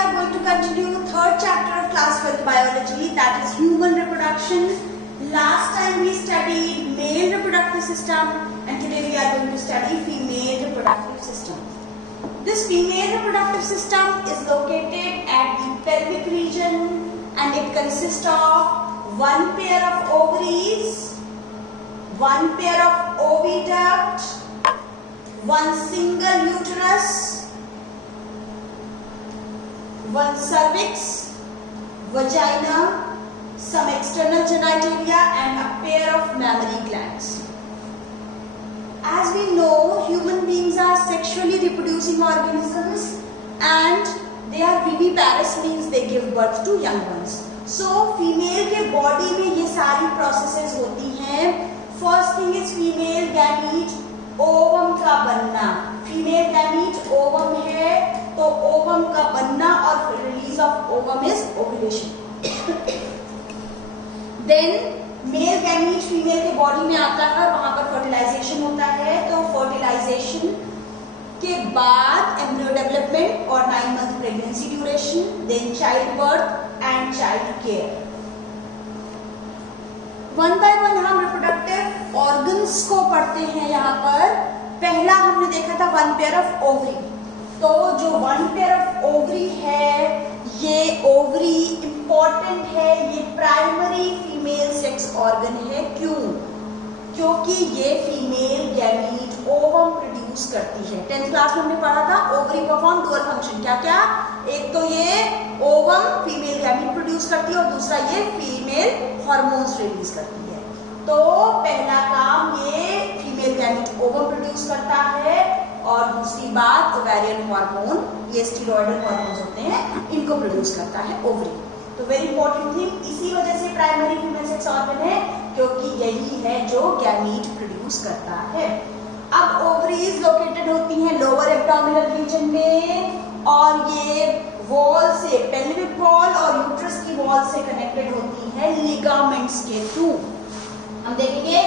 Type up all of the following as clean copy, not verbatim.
are going to continue third chapter of class 12 biology, that is human reproduction. Last time we studied male reproductive system and today we are going to study female reproductive system. This female reproductive system is located at the pelvic region and it consists of one pair of ovaries, one pair of oviduct, one single uterus, one cervix, vagina, some external genitalia and a pair of mammary glands. As we know, human beings are sexually reproducing organisms and they are viviparous, means they give birth to young ones. So female के body में ये सारी processes होती हैं. First thing is female gamete, ovum का बनना. Female gamete ovum है तो ovum का बनना और release of ovum is ovulation. Then male gamete female के body में आता है, वहाँ पर fertilization होता है. तो fertilization के बाद embryo development और 9 month pregnancy duration, then childbirth and child care. One by one हम रिप्रोडक्टिव ऑर्गन्स को पढ़ते हैं. यहाँ पर पहला हमने देखा था वन पेयर ऑफ ओवरी. तो जो वन पेयर ऑफ ओवरी है, ये ओवरी इंपॉर्टेंट है, ये प्राइमरी फीमेल सेक्स ऑर्गन है. क्यों? क्योंकि ये फीमेल गैमीट ओवम प्रोड्यूस करती है. 10th क्लास में हमने पढ़ा था ओवरी परफॉर्म डुअल फंक्शन. क्या क्या? एक तो ये ओवम फीमेल गैमीट प्रोड्यूस करती है और दूसरा ये फीमेल हार्मोन्स रिलीज करती है. तो पहला काम ये फीमेल गैमीट ओवम प्रोड्यूस करता है और दूसरी बात ओवेरियन हार्मोन, ये स्टेरॉयडल हार्मोन्स होते हैं, इनको प्रोड्यूस करता है ओवरी. तो वेरी इंपॉर्टेंट थिंग, इसी वजह से प्राइमरी फीमेल सेक्स ऑर्गन है क्योंकि यही है जो गैमीट प्रोड्यूस करता है. अब ओवरीज लोकेटेड होती हैं लोअर एब्डोमिनल रीजन में और ये वॉल से, पेल्विक वॉल और यूट्रस की वॉल से कनेक्टेड होती है लिगामेंट्स के थ्रू. हम देखेंगे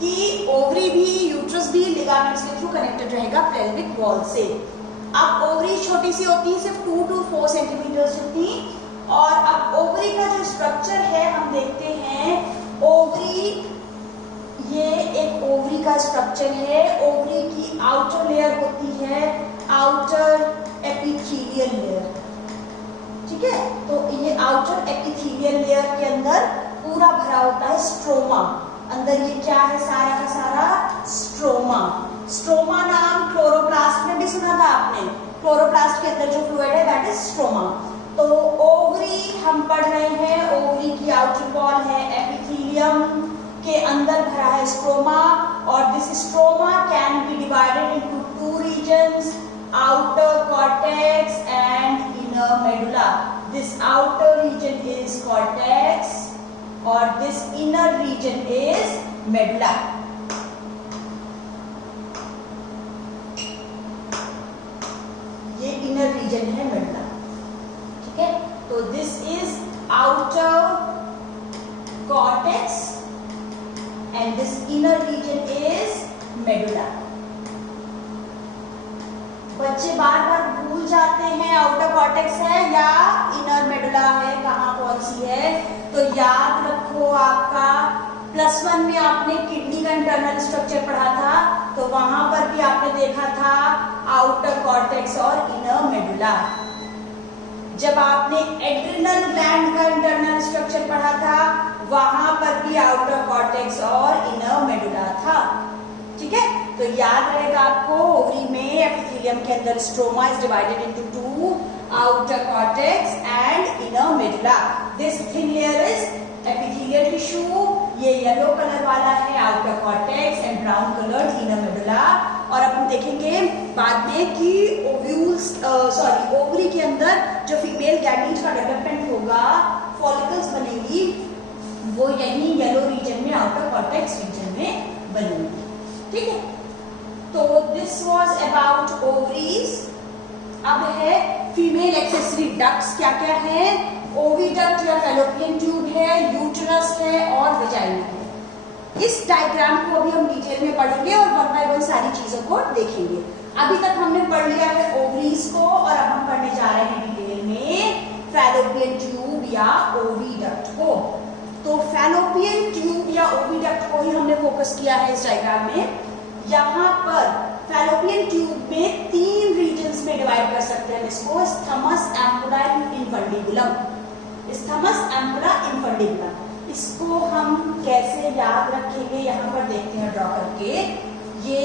कि ओवरी भी यूट्रस भी लिगामेंट्स के थ्रू कनेक्टेड रहेगा पेल्विक वॉल से. अब ओवरी छोटी सी होती है, सिर्फ 2 to 4 सेंटीमीटर जितनी. और अब ओवरी का जो स्ट्रक्चर है हम देखते हैं. ओवरी, ये एक ओवरी का स्ट्रक्चर है. ओवरी की आउटर लेयर होती है आउटर एपिथेलियल लेयर. ठीक है, तो ये आउटर एपिथेलियल लेयर के अंदर पूरा भरा होता है स्ट्रोमा. अंदर ये क्या है? सारा का सारा स्ट्रोमा. स्ट्रोमा नाम क्लोरोप्लास्ट में भी सुना था आपने. क्लोरोप्लास्ट के अंदर जो फ्लूइड है दैट इज स्ट्रोमा. तो ओवरी हम पढ़ रहे हैं, ओवरी की आउटर वॉल है एपिथेलियम, के अंदर भरा है स्ट्रोमा और this stroma can be divided into 2 regions, outer cortex and inner medulla. This outer region is cortex और this inner region is medulla. ये इनर रीजन है मेडुला. ठीक है, तो this is outer cortex and this inner region is medulla. बच्चे बार बार भूल जाते हैं आउटर कॉर्टेक्स है या इनर मेडुला है, कहाँ कौन सी है. तो याद रखो, आपका +1 में आपने किडनी का इंटरनल स्ट्रक्चर पढ़ा था तो वहां पर भी आपने देखा था आउटर कॉर्टेक्स और इनर मेडुला. जब आपने एड्रिनल ग्लैंड का इंटरनल स्ट्रक्चर पढ़ा था वहां पर भी आउटर कॉर्टेक्स और इनर मेडुला था. ठीक है, तो याद रहेगा आपको. ओवरी में एपिथेलियम के अंदर stroma is divided into 2, outer cortex and inner medulla. This thin layer is epithelial tissue. ये येलो कलर वाला है outer cortex and brown coloured inner medulla. और अब हम देखेंगे बाद में कि ओवरी के अंदर जो फीमेल गैमीट का डेवलपमेंट होगा, फॉलिकल्स बनेंगी, वो यही येलो रीजन में आउटर कॉर्टेक्स रीजन में बनेंगी. ठीक है, तो दिस वाज अबाउट ओवरीज. अब है फीमेल एक्सेसरी डक्ट्स. क्या क्या है? ओविडक्ट या फैलोपियन ट्यूब है, यूटेरस है और वेजाइना है. इस डायग्राम को अभी हम डिटेल में पढ़ेंगे और 1 by 1 सारी चीजों को देखेंगे. अभी तक हमने पढ़ लिया है ओवरीज को और अब हम पढ़ने जा रहे हैं डिटेल में या ओविडक्ट को। तो फैलोपियन ट्यूब या ओविडक्ट को ही हमने फोकस किया है इस डायग्राम में। यहाँ पर फैलोपियन ट्यूब में 3 रीजन्स में डिवाइड कर सकते हैं इसको, isthmus, ampulla, infundibulum. Isthmus, ampulla, infundibulum. इसको हम कैसे याद रखेंगे, यहाँ पर देखते हैं ड्रॉ करके। ये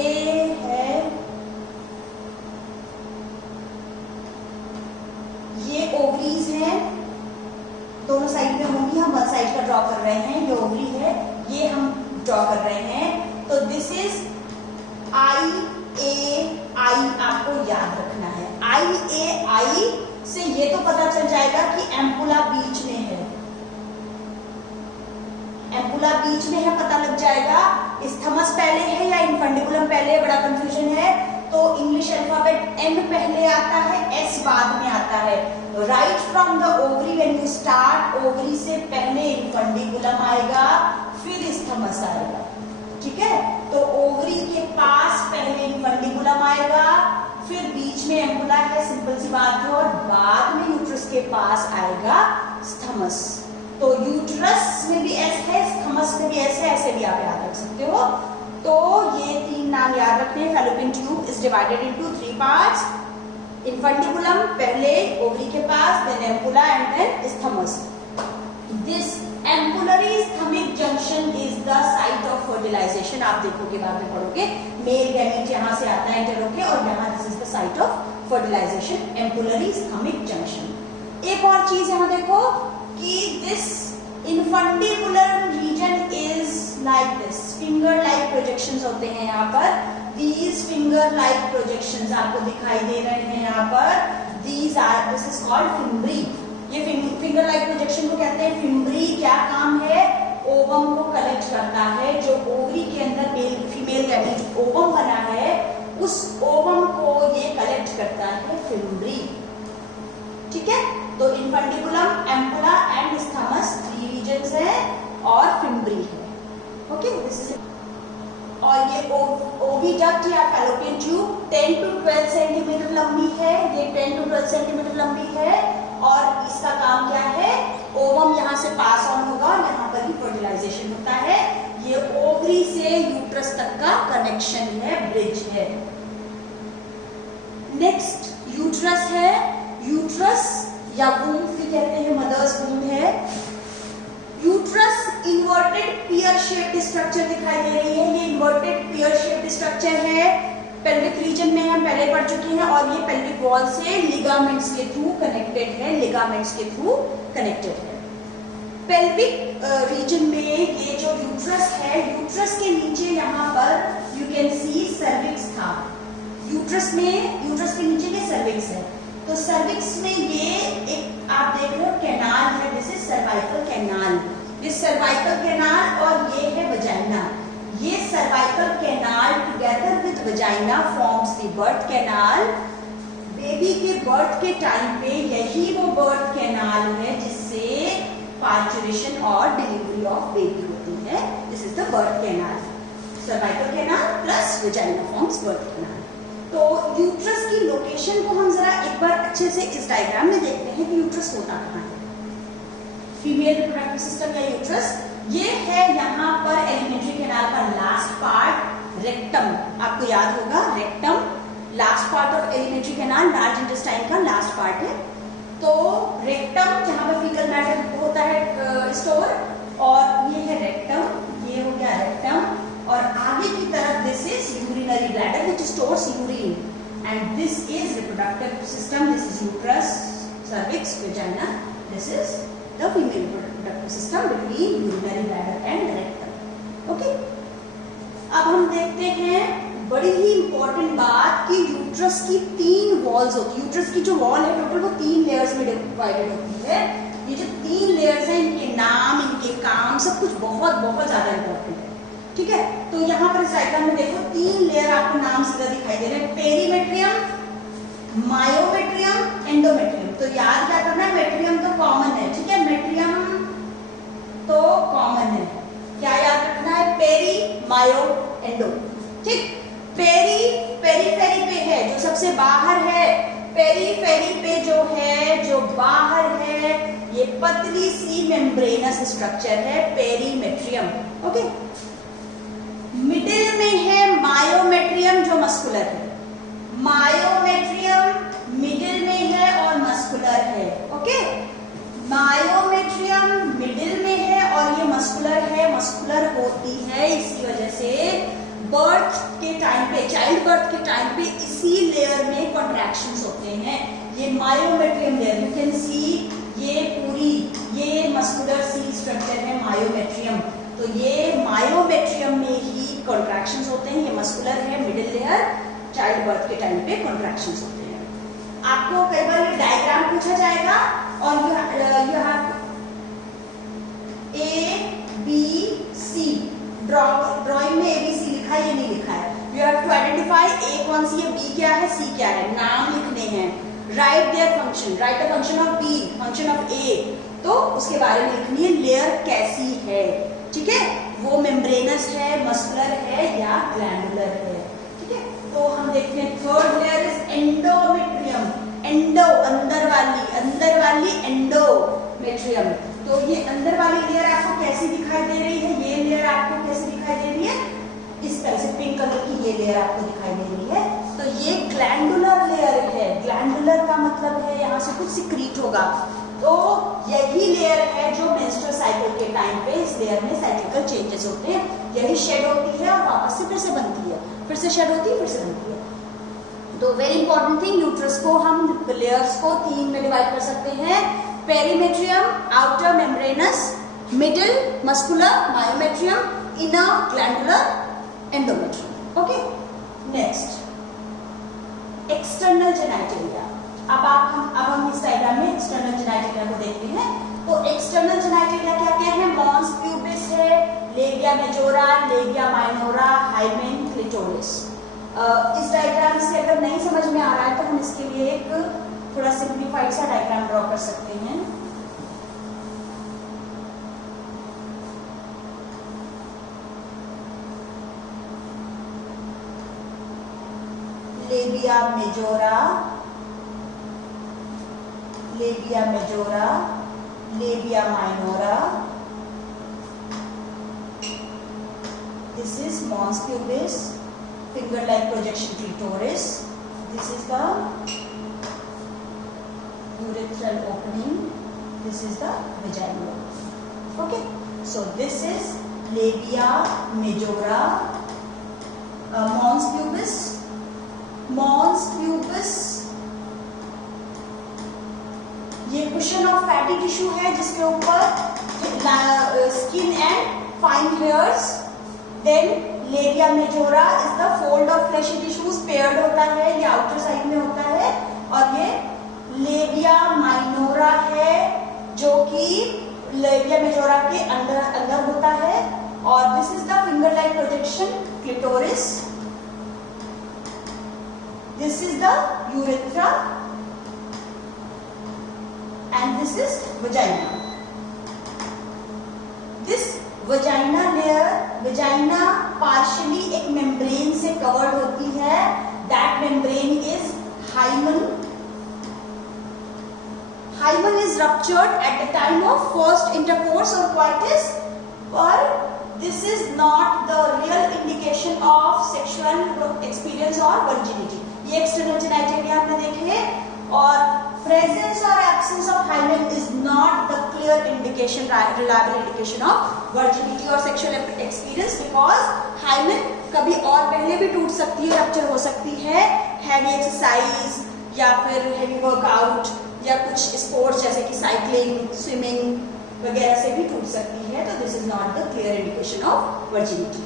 है, ये ओवरीज है, दोनों साइड में होंगी, हम वन साइड का ड्रॉ कर रहे हैं। ये ओवरी है, ये हम ड्रॉ कर रहे हैं। तो दिस इज आई ए आई, आपको याद रखना है। आई ए आई से ये तो पता चल जाएगा कि एम्पुला बीच में है, एम्पुला बीच में है, पता लग जाएगा। स्थमस पहले है या इन्फंडिबुलम पहले, बड़ा कंफ्यूजन है। तो इंग्लिश अल्फाबेट एम पहले आता है, एस बाद में आता है। Right from the ovary when you start, ovary से पहले इन्फंडिबुलम आएगा, फिर स्थमस आएगा, ठीक है। तो ओवरी के पास पहले इन्फंडिबुलम आएगा, फिर बीच में एम्पुला है, सिंपल सी बात है, और बाद में यूट्रस के पास आएगा स्थमस। तो यूट्रस में भी एस है, स्थमस में भी एस है, ऐसे भी आप याद रख सकते हो। तो ये 3 नाम याद रखने हैं। Fallopian tube is divided into 3 parts. Infundibulum पहले ओवरी के पास, then ampulla and then isthmus. This ampullary isthmic junction is the site of fertilization. आप देखोगे, बाद में पढ़ोगे, मेल गैमेट यहाँ से आता है एंटर होके, और यहाँ this is the site of fertilization, ampullary isthmic junction. एक और चीज यहाँ देखो कि this infundibular region is like this, finger like projections होते हैं यहाँ पर। दीज फिंगर लाइक प्रोजेक्शंस आपको दिखाई दे रहे हैं यहाँ पर। This is called fimbriae. ये फिंगर लाइक प्रोजेक्शन को कहते हैं फिम्ब्री। क्या काम है, ओवम को कलेक्ट करता है। जो ओवरी के अंदर मेल फीमेल गैमेट ओवम बना है, उस ओवम को ये कलेक्ट करता है फिम्ब्री, ठीक है। तो infundibulum, ampulla and isthmus 3 regions है, और फिम्ब्री है, ओके। दिस इज, और ये ओविडक्ट या फैलोपियन ट्यूब 10 to 12 सेंटीमीटर लंबी है। ये 10 to 12 सेंटीमीटर लंबी है, और इसका काम क्या है, ओवम यहाँ से पास ऑन होगा, यहाँ पर ही फर्टिलाइजेशन होता है। ये ओवरी से यूट्रस तक का कनेक्शन है, ब्रिज है। नेक्स्ट यूट्रस है। यूट्रस या वूम्ब भी कहते हैं, मदर्स वूम्ब है। Uterus inverted pear shaped structure दिखाई दे रही है। ये इन्वर्टेड पियर शेप्ड स्ट्रक्चर है, पेल्विक रीजन में हम पहले पढ़ चुके हैं, और ये पेल्विक वॉल से लिगामेंट्स के थ्रू कनेक्टेड है, लिगामेंट्स के थ्रू कनेक्टेड है। पेल्विक रीजन में ये जो यूट्रस है, यूट्रस के नीचे यहाँ पर यू कैन सी सर्विक्स था। यूट्रस में, यूट्रस के नीचे ये सर्विक्स है। तो सर्विक्स में ये एक आप देख रहे हो कैनाल है, this is cervical canal. This cervical canal, और ये है वजाइना। ये cervical canal together with vagina forms the birth canal. Baby के बर्थ के टाइम पे यही वो बर्थ कैनाल है जिससे पार्चुरेशन और डिलीवरी ऑफ बेबी होती है। This is the birth canal. Cervical canal plus vagina forms birth canal. तो यूट्रस की लोकेशन को हम जरा एक बार अच्छे से इस डायग्राम में देखते हैं कि यूट्रस होता कहाँ है। फीमेल रिप्रोडक्टिव सिस्टम या यूट्रस, ये है यहाँ पर एलिमेंट्री कैनाल का लास्ट पार्ट, रेक्टम। आपको याद होगा, rectum last part of alimentary canal, large intestine का लास्ट पार्ट है। तो रेक्टम जहाँ पर फीकल मैटर होता है स्टोर, और ये है रेक्टम, ये हो गया रेक्टम। और आगे की तरफ this is urinary bladder which stores urine, and this is reproductive system. This is uterus, cervix, vagina. This is the female reproductive system between urinary bladder and rectum, okay. अब हम देखते हैं बड़ी ही इंपॉर्टेंट बात कि यूट्रस की 3 walls होती है। यूट्रस की जो वॉल है टोटल वो 3 लेयर्स में डिवाइडेड होती है। ये जो 3 लेयर्स हैं, इनके नाम, इनके काम, सब कुछ बहुत बहुत ज्यादा इंपॉर्टेंट है, ठीक है। तो यहाँ पर इस डायग्राम में देखो 3 लेयर आपको नाम सीधा दिखाई दे रहे हैं, पेरीमेट्रियम, मायोमेट्रियम, एंडोमेट्रियम। तो याद क्या करना है, मेट्रियम तो कॉमन है, ठीक है, मेट्रियम तो कॉमन है। क्या याद रखना है, पेरी, मायो, एंडो, ठीक। पेरी पेरीफेरी पे है, जो सबसे बाहर है। पेरीफेरी पे जो है, जो बाहर है, ये पतली सी मेम्ब्रेनस स्ट्रक्चर है पेरीमेट्रियम। ओके, मिडिल में है मायोमेट्रियम जो मस्कुलर है, मायोमेट्रियम मिडिल में है और मस्कुलर है। ओके, मायोमेट्रियम मिडिल में है और ये मस्कुलर है, मस्कुलर होती है इसी वजह से बर्थ के टाइम पे, चाइल्ड बर्थ के टाइम पे इसी लेयर में कॉन्ट्रैक्शंस होते हैं। ये myometrium layer, you can see ये पूरी ये मस्कुलर सी स्ट्रक्चर है मायोमेट्रियम, तो ये मायोमेट्रियम में ही कॉन्ट्रैक्शंस होते हैं। ये मस्कुलर है मिडिल लेयर, चाइल्ड बर्थ के टाइम पे कॉन्ट्रैक्शंस होते हैं। आपको कई बार डायग्राम पूछा जाएगा और यू हैव ABC, ड्राइंग में ABC लिखा है, ये नहीं लिखा है। You have to identify A कौन सी है, B क्या है, C क्या है, नाम लिखने हैं। Right their function, right the function of B, function of A, तो उसके बारे में लिखनी है लेयर कैसी है। ठीक है, वो मेम्ब्रेनस है, मस्कुलर है या ग्लैंडुलर है। ठीक है, तो हम देखते हैं third layer is endometrium. Endo अंदर वाली एंडोमेट्रियम। तो ये अंदर वाली लेयर आपको कैसी दिखाई दे रही है, ये लेयर आपको कैसी दिखाई दे रही है, इस तरह से पिंक कलर की ये लेयर आपको दिखाई दे रही है। तो ये ग्लैंडुलर लेयर है। ग्लैंडुलर का मतलब है यहाँ से कुछ सिक्रीट होगा, तो यही लेयर है जो मेंस्ट्रुअल साइकिल के टाइम पे इस लेयर में साइक्लिकल चेंजेस होते हैं। यही शेड होती है और वापस से फिर से बनती है, फिर से शेड होती है, फिर से बनती है। तो वेरी इंपॉर्टेंट थिंग, यूट्रस को हम लेयर्स को 3 में डिवाइड कर सकते हैं, perimetrium, outer membranes, middle muscular myometrium, inner glandular, endometrium. Okay, next external genitalia. अब हम इस डायग्राम में एक्सटर्नल जेनाइटेलिया को देखते हैं। तो एक्सटर्नल जेनाइटेलिया क्या क्या है, मॉन्स प्यूबिस है, labia majora, labia minora, hymen, clitoris. इस डायग्राम से अगर नहीं समझ में आ रहा है तो हम इसके लिए एक थोड़ा सिंप्लीफाइड सा डायग्राम ड्रॉ कर सकते हैं। Labia majora, labia majora, labia minora, this is mons pubis, finger like projection clitoris, this is the urethral opening, this is the vagina. Okay, so this is labia majora, mons pubis. mons pubis ये cushion of fatty tissue है जिसके ऊपर skin and fine hairs. Then labia majora is the fold of fleshy tissues, paired होता है, ये outer side में होता है। और ये लेबिया माइनोरा है जो कि लेबिया मेजोरा के अंदर होता है। और this is the finger like projection clitoris, this is the urethra and this is vagina. This vagina layer, vagina partially एक membrane से covered होती है, that membrane is hymen. Hymen is ruptured at the time of first intercourse or coitus, but this is not the real indication of sexual experience or virginity. ये external genitalia आपने देखे, और presence or absence of hymen is not the clear indication, reliable indication of virginity or sexual experience, because hymen कभी और पहले भी टूट सकती है, रप्चर हो सकती है, हैवी एक्सरसाइज या फिर हैवी वर्कआउट या कुछ स्पोर्ट्स जैसे कि साइकिलिंग, स्विमिंग वगैरह से भी टूट सकती है। तो this is not the clear indication of virginity.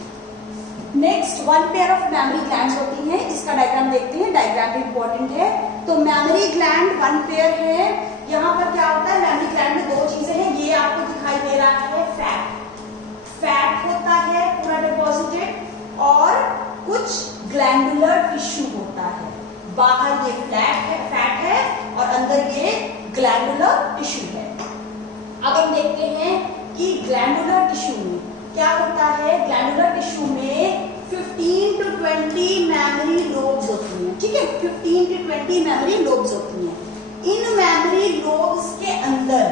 Next, one pair of memory glands होती हैं, इसका डायग्राम देखते हैं, डायग्राम भी इंपॉर्टेंट है। तो मैमरी ग्लैंड वन पेयर है। यहाँ पर क्या होता है, मैमरी ग्लैंड में दो चीजें हैं, ये आपको दिखाई दे रहा है फैट होता है पूरा डिपॉजिटेड, और कुछ ग्लैंडुलर टिश्यू होता है। बाहर ये फैट है और अंदर ये ग्लैंडुलर टिश्यू है। अब हम देखते हैं कि ग्लैंडुलर टिश्यू में क्या होता है। ग्लैंडुलर टिश्यू में 15 to 20 मैमरी लोब्स होती हैं। ठीक है, 15 to 20 मैमरी लोब्स होती हैं। इन मैमरी लोब्स के अंदर,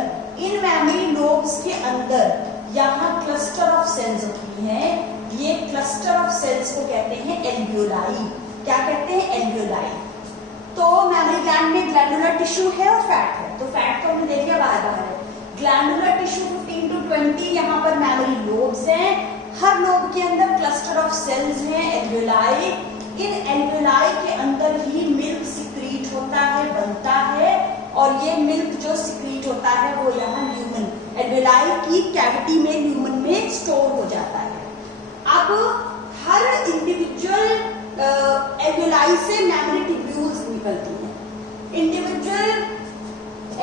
इन मैमरी लोब्स के अंदर यहाँ क्लस्टर ऑफ सेल्स होती हैं, ये क्लस्टर ऑफ सेल्स को कहते हैं एल्वियोलाई। क्या कहते हैं? एल्वियोलाई। तो मैमरी ग्लैंड में ग्लैंडुलर टिश्यू है और फैट है, तो फैट तो हमने देख लिया बाहर है। ग्लैंडुलर टिश्यू 15 to 20, यहाँ पर मैमरी लोब्स हैं, हर लोब के अंदर क्लस्टर ऑफ सेल्स हैं एल्वियोलाई। इन एल्वियोलाई के अंदर ही मिल्क सिक्रीट होता है, बनता है, और ये मिल्क जो सिक्रीट होता है वो यहाँ ल्यूमन, एल्वियोलाई की कैविटी में, ल्यूमन में स्टोर हो जाता है। अब हर इंडिविजुअल एल्वियोलाई से मैमरी ट्यूब्यूल्स निकलती हैं, इंडिविजुअल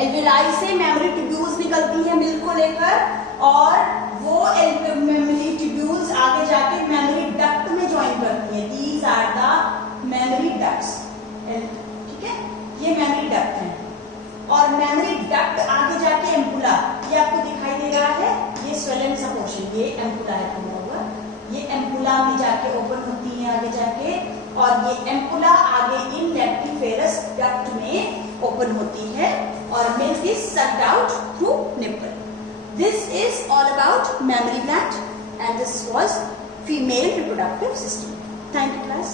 एल्वियोलाई से मैमरी ट्यूब्यूल्स निकलती हैं मिल्क को लेकर, और वो मैमरी ट्यूब्यूल्स आगे जाके मैमरी डक्ट में ज्वाइन करती हैं। These are the mammary ducts, ठीक है, ये मैमरी डक्ट हैं। और मैमरी डक्ट आगे जाके एम्पुला, ये आपको दिखाई दे रहा है, ये स्वेलन सा पोर्शन, ये एम्पुला है बना हुआ, ये एम्पुला में जाके ओपन होती है आगे जाके, और ये एम्पुला आगे इन लेप्टिफेरस डक्ट में ओपन होती है, और milk is sucked out through nipple. This is all about mammary gland, and this was female reproductive system. Thank you, class.